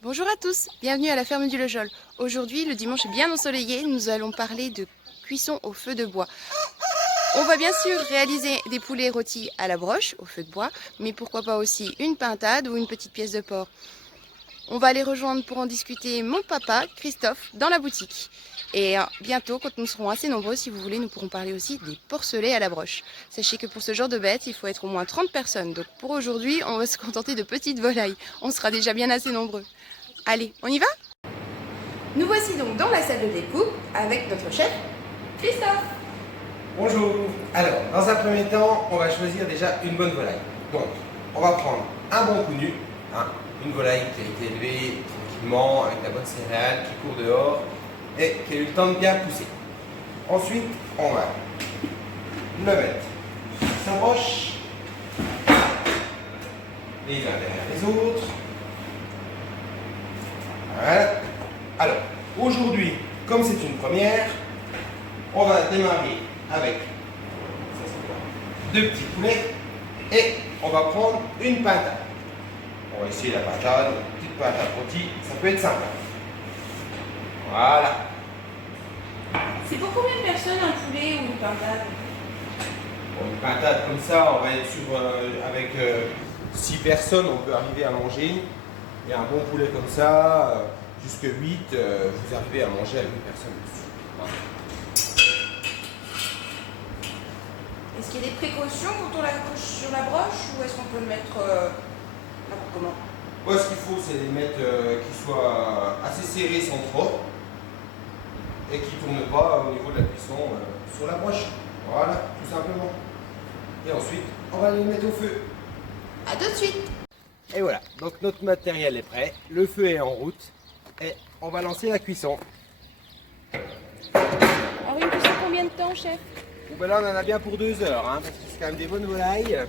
Bonjour à tous, bienvenue à la ferme du Lejol. Aujourd'hui, le dimanche est bien ensoleillé, nous allons parler de cuisson au feu de bois. On va bien sûr réaliser des poulets rôtis à la broche, au feu de bois, mais pourquoi pas aussi une pintade ou une petite pièce de porc. On va aller rejoindre pour en discuter mon papa, Christophe, dans la boutique. Et bientôt, quand nous serons assez nombreux, si vous voulez, nous pourrons parler aussi des porcelets à la broche. Sachez que pour ce genre de bête, il faut être au moins 30 personnes. Donc pour aujourd'hui, on va se contenter de petites volailles. On sera déjà bien assez nombreux. Allez, on y va? Nous voici donc dans la salle de découpe avec notre chef, Christophe. Bonjour. Alors, dans un premier temps, on va choisir déjà une bonne volaille. Donc, on va prendre un bon coup nu, une volaille qui a été élevée tranquillement, avec la bonne céréale, qui court dehors et qui a eu le temps de bien pousser. Ensuite, on va le mettre sur sa broche, les uns derrière les autres. Voilà. Alors, aujourd'hui, comme c'est une première, on va démarrer avec deux petits poulets et on va prendre une pintade. On va essayer la pintade, une petite pintade rôtie, ça peut être sympa. Voilà. C'est pour combien de personnes un poulet ou une pintade? Pour une pintade comme ça, on va être sur, avec 6 personnes, on peut arriver à manger. Et un bon poulet comme ça, jusque 8, vous arrivez à manger avec 8 personnes dessus. Voilà. Est-ce qu'il y a des précautions quand on la couche sur la broche ou est-ce qu'on peut le mettre comment? Moi, ce qu'il faut, c'est les mettre qui soient assez serrés sans trop et qui ne tournent pas au niveau de la cuisson sur la broche. Voilà, tout simplement. Et ensuite, on va les mettre au feu. À tout de suite. Et voilà, donc notre matériel est prêt, le feu est en route et on va lancer la cuisson. Alors une cuisson combien de temps, chef? Bon, ben là, on en a bien pour 2 heures, parce que c'est quand même des bonnes volailles.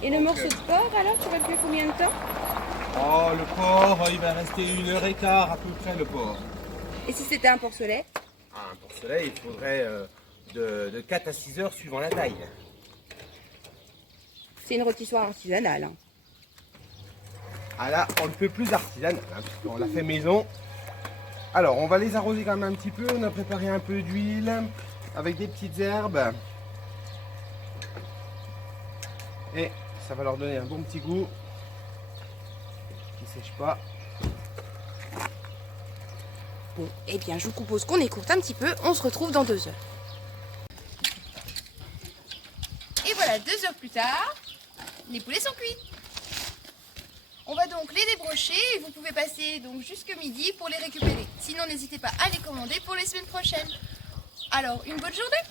Et le morceau de porc, alors, tu vas le cuire combien de temps? Oh, le porc, il va rester 1h15 à peu près, le porc. Et si c'était un porcelet? Un porcelet, il faudrait de 4 à 6 heures suivant la taille. C'est une rôtissoire artisanale. Hein. Ah là, on ne peut plus artisanal, puisqu'on l'a fait maison. Alors, on va les arroser quand même un petit peu. On a préparé un peu d'huile avec des petites herbes. Et ça va leur donner un bon petit goût qui ne sèche pas. Bon, eh bien, je vous propose qu'on écoute un petit peu. On se retrouve dans 2 heures. Et voilà, 2 heures plus tard, les poulets sont cuits. On va donc les débrocher et vous pouvez passer donc jusque midi pour les récupérer. Sinon, n'hésitez pas à les commander pour les semaines prochaines. Alors, une bonne journée!